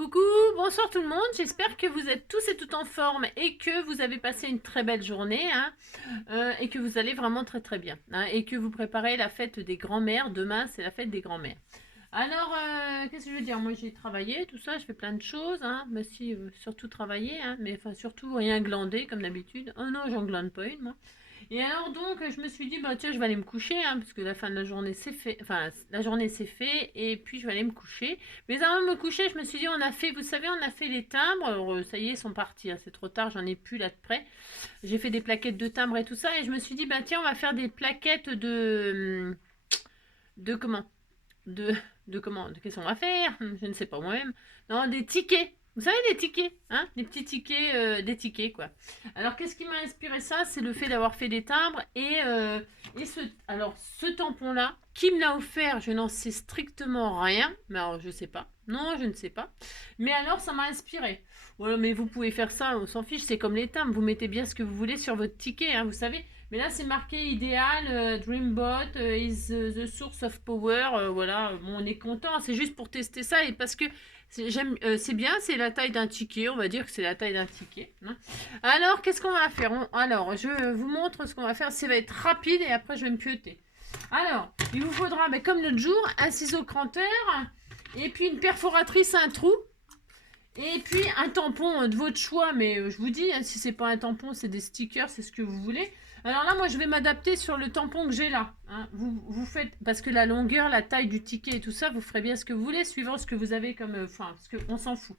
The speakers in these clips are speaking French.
Coucou, bonsoir tout le monde, j'espère que vous êtes tous et toutes en forme et que vous avez passé une très belle journée hein, et que vous allez vraiment très très bien hein, et que vous préparez la fête des grands-mères. Demain c'est la fête des grands-mères. Alors, qu'est-ce que je veux dire? Moi j'ai travaillé, tout ça, je fais plein de choses, hein, mais si, surtout travailler, hein, mais enfin surtout rien glander comme d'habitude. Oh non, j'en glande pas une moi. Et alors donc, je me suis dit, bah tiens, je vais aller me coucher, hein, parce que la fin de la journée c'est fait, enfin la journée c'est fait, et puis je vais aller me coucher. Mais avant de me coucher, je me suis dit, on a fait, vous savez, on a fait les timbres, alors, ça y est, ils sont partis, hein, c'est trop tard, j'en ai plus là de près. J'ai fait des plaquettes de timbres et tout ça, et je me suis dit, bah tiens, on va faire des plaquettes de comment? De, qu'est-ce qu'on va faire? Je ne sais pas moi-même. Non, des tickets. Vous savez, des tickets, hein? Des petits tickets, des tickets, quoi. Alors, qu'est-ce qui m'a inspiré ça? C'est le fait d'avoir fait des timbres et ce tampon-là, qui me l'a offert? Je n'en sais strictement rien. Mais alors, je sais pas. Non, je ne sais pas. Mais alors, ça m'a inspiré. Voilà, mais vous pouvez faire ça, on s'en fiche, c'est comme les timbres. Vous mettez bien ce que vous voulez sur votre ticket, hein, vous savez. Mais là, c'est marqué idéal, Dreambot is the source of power. Voilà, bon, on est content. C'est juste pour tester ça et parce que c'est bien, c'est la taille d'un ticket. On va dire que c'est la taille d'un ticket. Hein. Alors, qu'est-ce qu'on va faire? Alors, je vous montre ce qu'on va faire. Ça va être rapide et après, je vais me pioter. Alors, il vous faudra, comme l'autre jour, un ciseau cranteur et puis une perforatrice à un trou. Et puis un tampon de votre choix, mais je vous dis, hein, si c'est pas un tampon, c'est des stickers, c'est ce que vous voulez. Alors là, moi, je vais m'adapter sur le tampon que j'ai là. Hein. Vous faites, parce que la longueur, la taille du ticket et tout ça, vous ferez bien ce que vous voulez, suivant ce que vous avez comme, parce qu'on s'en fout.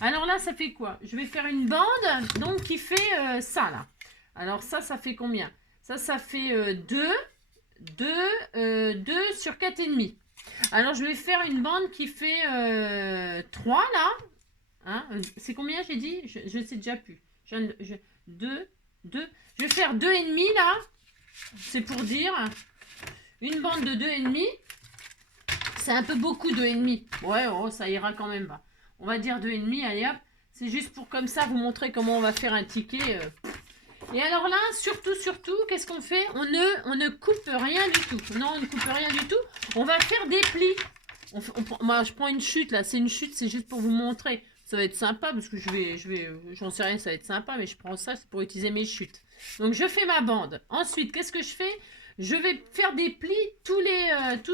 Alors là, ça fait quoi? Je vais faire une bande, donc qui fait ça là. Alors ça fait combien? Ça fait 2 sur 4,5. Alors je vais faire une bande qui fait 3 là. Hein, c'est combien j'ai dit? Je sais déjà plus. 2. Je vais faire 2,5 là. C'est pour dire. Une bande de 2,5. C'est un peu beaucoup 2,5. Ouais, oh, ça ira quand même pas. On va dire 2,5. Allez hop. C'est juste pour comme ça vous montrer comment on va faire un ticket. Et alors là, surtout, qu'est-ce qu'on fait? On ne coupe rien du tout. Non, on ne coupe rien du tout. On va faire des plis. Moi, je prends une chute là. C'est une chute, c'est juste pour vous montrer. Ça va être sympa parce que j'en sais rien, ça va être sympa, mais je prends ça c'est pour utiliser mes chutes. Donc je fais ma bande. Ensuite, qu'est-ce que je fais? Je vais faire des plis tout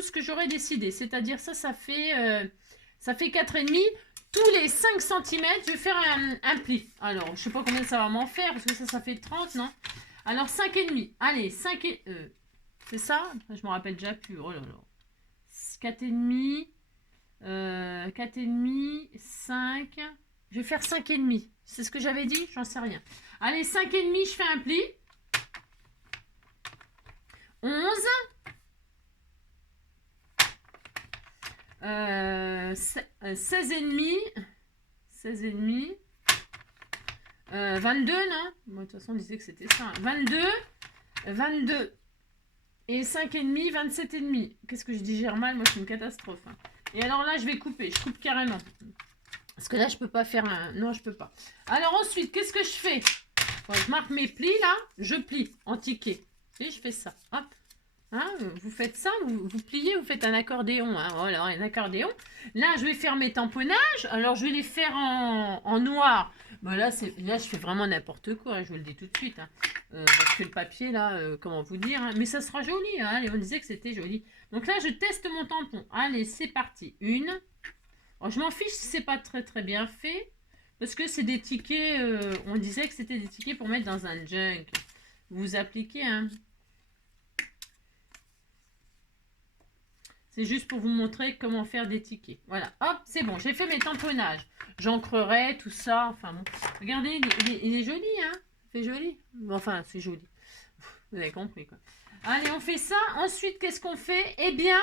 ce que j'aurais décidé. C'est-à-dire ça fait 4,5. Tous les 5 cm, je vais faire un pli. Alors, je sais pas combien ça va m'en faire parce que ça fait 30, non? Alors 5,5. Allez, 5 et c'est ça? Je me rappelle déjà plus. Oh là là. 4,5. 4,5, 5. Je vais faire 5,5. C'est ce que j'avais dit? J'en sais rien. Allez, 5,5, je fais un pli. 11. 16,5. 16,5. 22, non? Bon, de toute façon, on disait que c'était ça. 22. 22. Et 5,5, 27,5. Qu'est-ce que je digère mal? Moi, c'est une catastrophe. Hein. Et alors là, je vais couper. Je coupe carrément. Parce que là, je peux pas faire un... Non, je peux pas. Alors ensuite, qu'est-ce que je fais? Bon, je marque mes plis, là. Je plie en ticket. Et je fais ça. Hop. Hein, vous faites ça, vous pliez, vous faites un accordéon. Hein, voilà, un accordéon. Là, je vais faire mes tamponnages. Alors, je vais les faire en noir. Bon, là, je fais vraiment n'importe quoi. Je vous le dis tout de suite. Hein. Parce que le papier, là, comment vous dire. Hein, mais ça sera joli. Hein, on disait que c'était joli. Donc là, je teste mon tampon. Allez, c'est parti. Une. Alors, je m'en fiche si c'est pas très très bien fait. Parce que c'est des tickets. On disait que c'était des tickets pour mettre dans un junk. Vous appliquez, hein. C'est juste pour vous montrer comment faire des tickets. Voilà, hop, c'est bon, j'ai fait mes tamponnages. J'encrerai, tout ça, enfin bon. Regardez, il est joli, hein. C'est joli. Enfin, c'est joli. Vous avez compris, quoi. Allez, on fait ça. Ensuite, qu'est-ce qu'on fait? Eh bien,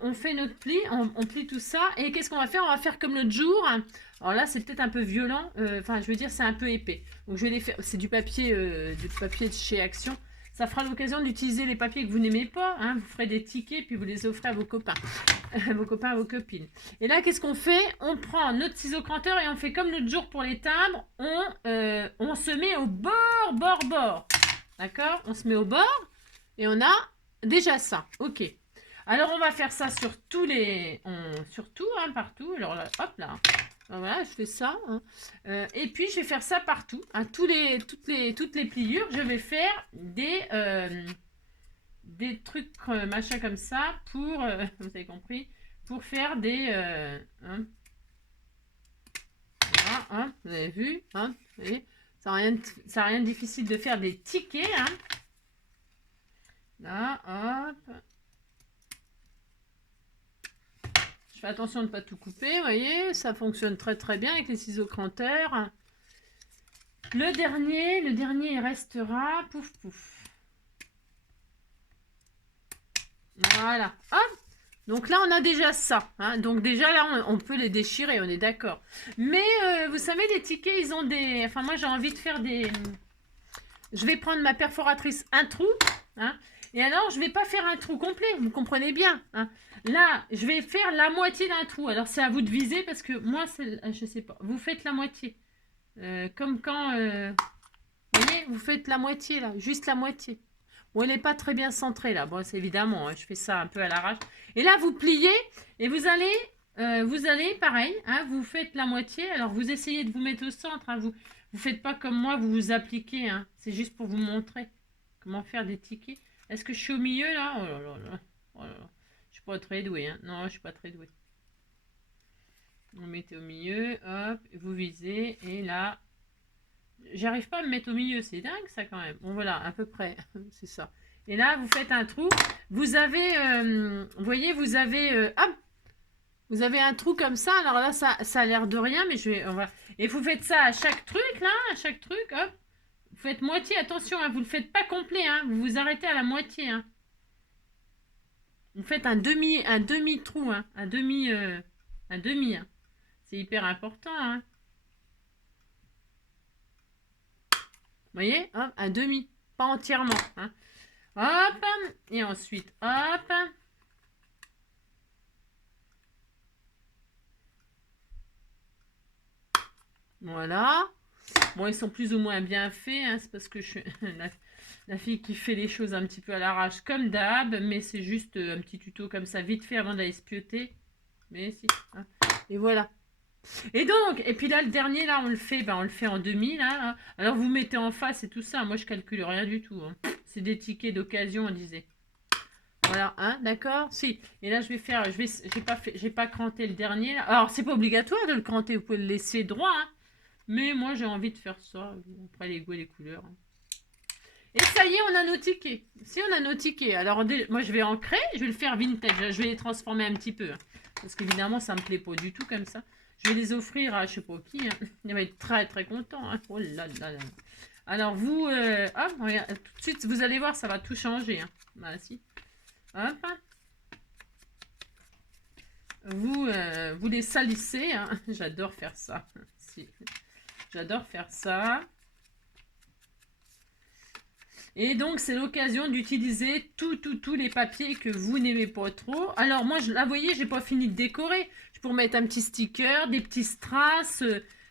on fait notre pli, on plie tout ça. Et qu'est-ce qu'on va faire? On va faire comme l'autre jour. Alors là, c'est peut-être un peu violent. Enfin, je veux dire, c'est un peu épais. Donc, je vais les faire. C'est du papier de chez Action. Ça fera l'occasion d'utiliser les papiers que vous n'aimez pas. Hein. Vous ferez des tickets, puis vous les offrez à vos copains. Vos copains, à vos copines. Et là, qu'est-ce qu'on fait? On prend notre ciseau cranteur et on fait comme l'autre jour pour les timbres. On se met au bord. D'accord? On se met au bord et on a déjà ça. Ok. Alors, on va faire ça sur tous les... sur tout, hein, partout. Alors là, hop là. Voilà, je fais ça. Hein. Et puis, je vais faire ça partout. Hein, toutes les pliures, je vais faire des trucs machin comme ça pour... vous avez compris, pour faire des... hein, voilà, hein, vous avez vu, hein, vous voyez, ça n'a rien de difficile de faire des tickets. Hein. Là, hop. Je fais attention de ne pas tout couper, vous voyez, ça fonctionne très très bien avec les ciseaux cranteurs. Le dernier, il restera, pouf pouf. Voilà, hop. Donc là, on a déjà ça. Hein. Donc déjà, là, on peut les déchirer, on est d'accord. Mais vous savez, les tickets, ils ont des... Enfin, moi, j'ai envie de faire des... Je vais prendre ma perforatrice, un trou. Hein. Et alors, je ne vais pas faire un trou complet, vous comprenez bien. Hein. Là, je vais faire la moitié d'un trou. Alors, c'est à vous de viser parce que moi, je ne sais pas. Vous faites la moitié. Comme quand... vous voyez, vous faites la moitié, là. Juste la moitié. Bon, il n'est pas très bien centré, là. Bon, c'est évidemment, hein, je fais ça un peu à l'arrache. Et là, vous pliez et vous allez pareil, hein, vous faites la moitié. Alors, vous essayez de vous mettre au centre. Hein, vous faites pas comme moi, vous vous appliquez. Hein, c'est juste pour vous montrer comment faire des tickets. Est-ce que je suis au milieu, là? Oh là là là. Oh là là. Je suis pas très douée. Hein. Non, je suis pas très douée. Vous mettez au milieu, hop, vous visez. Et là... J'arrive pas à me mettre au milieu, c'est dingue ça quand même. Bon voilà, à peu près, c'est ça. Et là, vous faites un trou. Vous avez, vous voyez, vous avez un trou comme ça. Alors là, ça a l'air de rien, mais et vous faites ça à chaque truc, là, à chaque truc, hop. Vous faites moitié, attention, hein, vous ne le faites pas complet, hein, vous vous arrêtez à la moitié. Hein. Vous faites un demi trou, hein, un demi. Hein. C'est hyper important, hein. Vous voyez, hop, un demi, pas entièrement. Hein. Hop, et ensuite, hop. Voilà. Bon, ils sont plus ou moins bien faits. Hein, c'est parce que je suis la fille qui fait les choses un petit peu à l'arrache comme d'hab. Mais c'est juste un petit tuto comme ça, vite fait avant d'aller se pioter. Mais si. Hein. Et voilà. Et donc, et puis là, le dernier, là, on le fait en demi, là. Hein. Alors, vous mettez en face et tout ça. Moi, je calcule rien du tout. Hein. C'est des tickets d'occasion, on disait. Voilà, hein, d'accord? Si. Et là, je vais faire, j'ai pas cranté le dernier. Là. Alors, c'est pas obligatoire de le cranter, vous pouvez le laisser droit. Hein. Mais moi, j'ai envie de faire ça. Après, les goûts et les couleurs. Hein. Et ça y est, on a nos tickets. Si, on a nos tickets. Alors, moi, je vais ancrer, je vais le faire vintage. Je vais les transformer un petit peu. Hein. Parce qu'évidemment, ça me plaît pas du tout comme ça. Je vais les offrir à je sais pas qui. Hein. Il va être très, très content. Hein. Oh là là là. Alors, vous, hop, regarde, tout de suite, vous allez voir, ça va tout changer. Hein. Voilà, si. Hop. Vous les salissez. Hein. J'adore faire ça. Si. J'adore faire ça. Et donc, c'est l'occasion d'utiliser tous les papiers que vous n'aimez pas trop. Alors, moi, là, vous voyez, j'ai pas fini de décorer. Je pourrais mettre un petit sticker, des petits strass.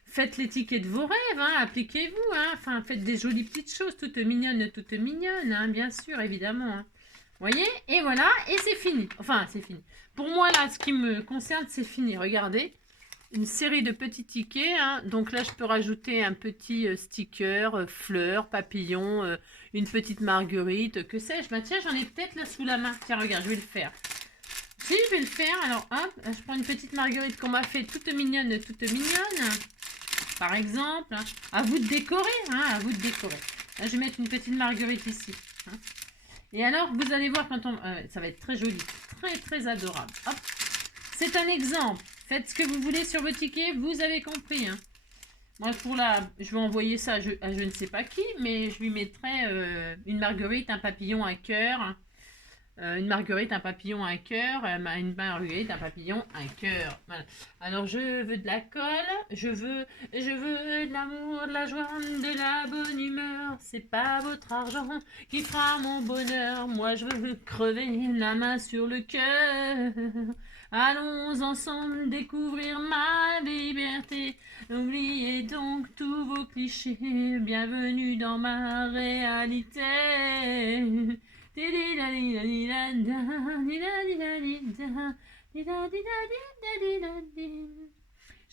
Faites les tickets de vos rêves, hein, appliquez-vous. Hein, enfin, faites des jolies petites choses, toutes mignonnes, hein, bien sûr, évidemment. Hein. Vous voyez? Et voilà, et c'est fini. Enfin, c'est fini. Pour moi, là, ce qui me concerne, c'est fini. Regardez. Une série de petits tickets. Hein. Donc là, je peux rajouter un petit sticker, fleurs, papillon, une petite marguerite, que sais-je. Bah tiens, j'en ai peut-être là sous la main. Tiens, regarde, je vais le faire. Si, je vais le faire. Alors, hop, je prends une petite marguerite qu'on m'a fait toute mignonne, par exemple. Hein. À vous de décorer, hein, à vous de décorer. Là, je vais mettre une petite marguerite ici. Hein. Et alors, vous allez voir quand ça va être très joli, très, très adorable. Hop. C'est un exemple. Faites ce que vous voulez sur vos tickets, vous avez compris. Hein. Moi, je vais envoyer ça à je ne sais pas qui, mais je lui mettrai une marguerite, un papillon, un cœur. Une marguerite, un papillon, un cœur. Une marguerite, un papillon, un cœur. Voilà. Alors, je veux de la colle, je veux de l'amour, de la joie, de la bonne humeur. C'est pas votre argent qui fera mon bonheur. Moi, je veux crever la main sur le cœur. Allons ensemble découvrir ma liberté. Oubliez donc tous vos clichés. Bienvenue dans ma réalité. Je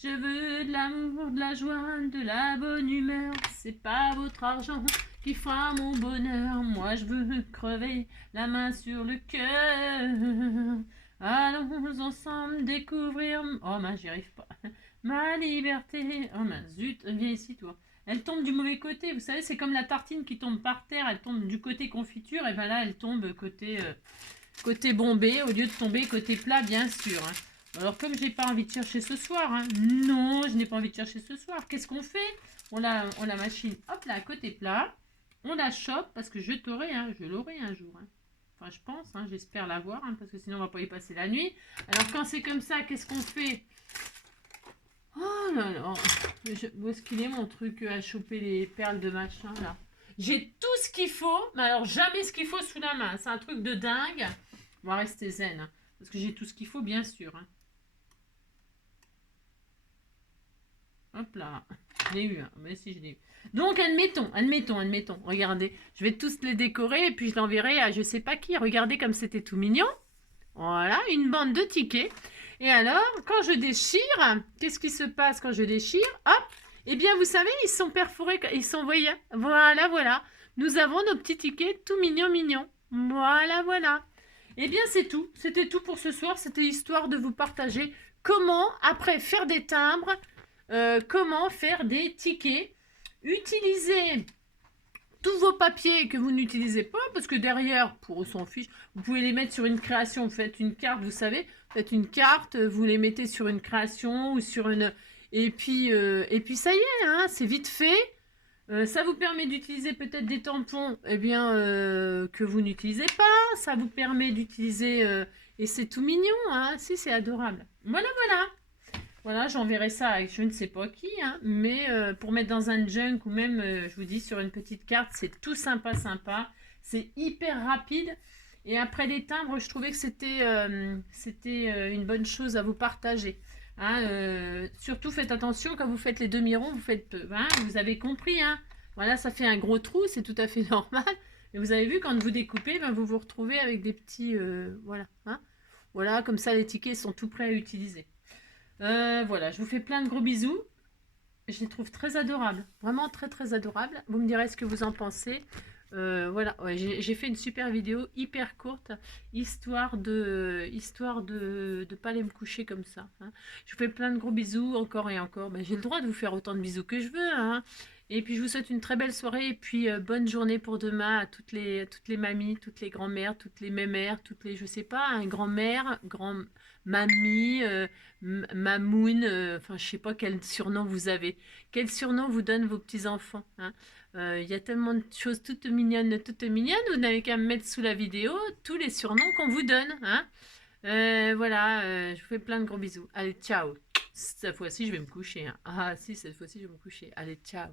veux de l'amour, de la joie, de la bonne humeur. C'est pas votre argent qui fera mon bonheur. Moi je veux crever la main sur le cœur. Allons ensemble découvrir. Oh mince, j'y arrive pas. Ma liberté. Oh mince, zut, viens ici toi. Elle tombe du mauvais côté, vous savez, c'est comme la tartine qui tombe par terre, elle tombe du côté confiture, et ben là elle tombe côté bombé, au lieu de tomber côté plat, bien sûr. Hein. Alors comme j'ai pas envie de chercher ce soir, hein, non, je n'ai pas envie de chercher ce soir, qu'est-ce qu'on fait? On la machine, hop là, côté plat, on la chope, parce que je l'aurai un jour. Hein. Enfin je pense, hein, j'espère l'avoir, hein, parce que sinon on va pas y passer la nuit. Alors quand c'est comme ça, qu'est-ce qu'on fait? Oh là là, où est-ce qu'il est mon truc à choper les perles de machin là? J'ai tout ce qu'il faut, mais alors jamais ce qu'il faut sous la main. C'est un truc de dingue. On va rester zen, hein, parce que j'ai tout ce qu'il faut, bien sûr. Hein. Hop là, je l'ai eu, hein. Mais si je l'ai eu. Donc admettons. Regardez, je vais tous les décorer et puis je l'enverrai à je sais pas qui. Regardez comme c'était tout mignon. Voilà, une bande de tickets. Et alors, quand je déchire, qu'est-ce qui se passe quand je déchire? Hop, eh bien, vous savez, ils sont perforés, ils sont, voyez, voilà. Nous avons nos petits tickets tout mignons. Voilà. Eh bien, c'est tout. C'était tout pour ce soir. C'était histoire de vous partager comment, après, faire des timbres, comment faire des tickets, utiliser tous vos papiers que vous n'utilisez pas, parce que derrière, pour eux s'en fiche, vous pouvez les mettre sur une création, vous faites une carte, vous savez, faites une carte, vous les mettez sur une création ou sur une... Et puis ça y est, hein, c'est vite fait. Ça vous permet d'utiliser peut-être des tampons que vous n'utilisez pas. Ça vous permet d'utiliser... et c'est tout mignon, hein, si, c'est adorable. Voilà. Voilà, j'enverrai ça avec je ne sais pas qui, hein, mais pour mettre dans un junk ou même, je vous dis, sur une petite carte, c'est tout sympa. C'est hyper rapide. Et après les timbres, je trouvais que c'était une bonne chose à vous partager. Hein, surtout, faites attention quand vous faites les demi-ronds, vous avez compris. Hein, voilà, ça fait un gros trou, c'est tout à fait normal. Mais vous avez vu, quand vous découpez, vous vous retrouvez avec des petits... voilà. Hein, voilà, comme ça, les tickets sont tout prêts à utiliser. Voilà, je vous fais plein de gros bisous. Je les trouve très adorables. Vraiment très adorables. Vous me direz ce que vous en pensez. Voilà, ouais, j'ai fait une super vidéo hyper courte, histoire de pas aller me coucher comme ça. Hein. Je vous fais plein de gros bisous, encore et encore. Ben, j'ai le droit de vous faire autant de bisous que je veux. Hein. Et puis je vous souhaite une très belle soirée et puis bonne journée pour demain à toutes les mamies, toutes les grand-mères, toutes les mémères, toutes les, je sais pas, hein, grand-mère, grand-mamie, mamoun, enfin je sais pas quel surnom vous avez. Quel surnom vous donnent vos petits-enfants, hein. Y a tellement de choses toutes mignonnes, vous n'avez qu'à me mettre sous la vidéo tous les surnoms qu'on vous donne. Hein. Voilà, je vous fais plein de gros bisous. Allez, ciao. Cette fois-ci, je vais me coucher. Hein. Ah si, cette fois-ci, je vais me coucher. Allez, ciao.